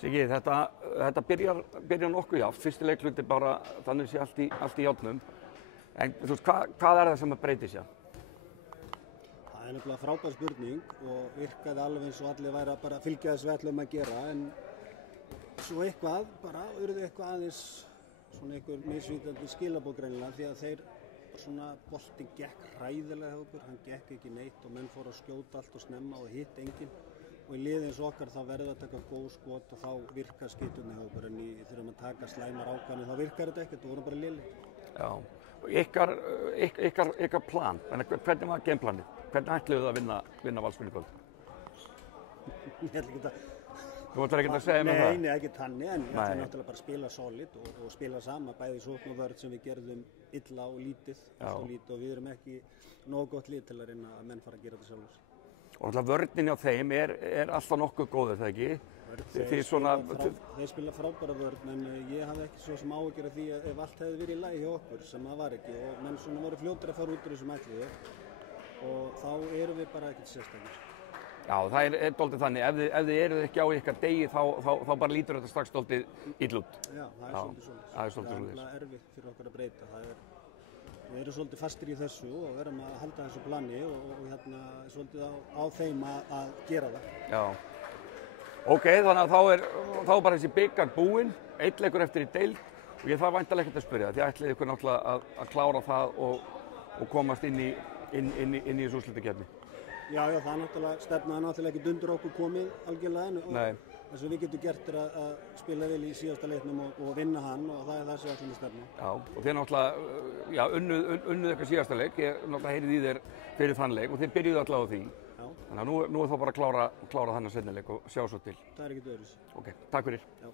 Siggi, þetta byrjar nokkuð játt. Fyrsti leikluti bara þannig sé allt í járnum. En þú veist, hvað það sem breytir sér? Það nefnilega frábær spurning og virkaði alveg eins og allir væri að bara fylgja þess við ætlum að gera, en svo eitthvað, bara urðu eitthvað aðeins svona einhver misvitandi skilaboð greinilega, því að þeir svona boltinn gekk hræðilega hjá okkur, hann gekk ekki neitt og menn fóru að skjóta allt og snemma og hitt enginn. Og í liði eins og okkar þá verður að taka góð skot og þá virkar skytturinn hjá okkur, en þurfum að taka slæmar ákvarðanir þá virkar þetta ekkert, þú vorum bara lélegir. Já, og ykkar plan, hvernig var gameplanið? Hvernig ætluðu það að vinna Valsmenn í kvöld? Ég ætla ekki að... Þú ætlar ekki að segja mér það? Nei, ekki þannig, en ég ætla náttúrulega bara að spila solid og spila sama, bæði sókn og vörn sem við gerðum illa og lítið, og við erum ekki nógu gott lið til að reyna að menn fara að gera þetta sjálfur. Og alltaf vörnin á þeim er alltaf nokkuð góður, það ekki? Þeir spila frábæra vörn, en ég hafði ekki svo sem áhyggjur af því að ef allt hefði verið í lagi hjá okkur, sem það var ekki, og menn svona voru fljótir að fara út úr þessum ætluðu, og þá erum við bara ekkert sérstakir. Já, það er dálítið þannig, ef þið eruð ekki á ykkar degi, þá bara lítur þetta strax dálítið illa út. Já, það er svolítið erfitt fyrir okkur að breyta. Við erum svolítið fastir í þessu og verðum að halda þessu plani og svolítið á þeim að gera það. Já. Ok, þannig að þá er bara þessi bikar búinn, einn leikur eftir í deild og ég þarf væntanlega ekkert að spyrja því ætlið ykkur náttúrulega að klára það og komast inn í þessu úrslitakeppni. Já, það er náttúrulega ekkert undir okkur komið algjörlega, en það sem við getum gert er að spila vel í síðasta leiknum og vinna hann og það er það sem við ætlum að stefna. Já, og þið náttúrulega, unnuð eitthvað síðasta leik, ég náttúrulega heyrið í þér fyrir þann leik og þið byrjuðu allavega á því. Já. Þannig að nú er þá bara að klára þannig seinni leik og sjá svo til. Það er ekkert öðruvísi. Ok, takk fyrir. Já.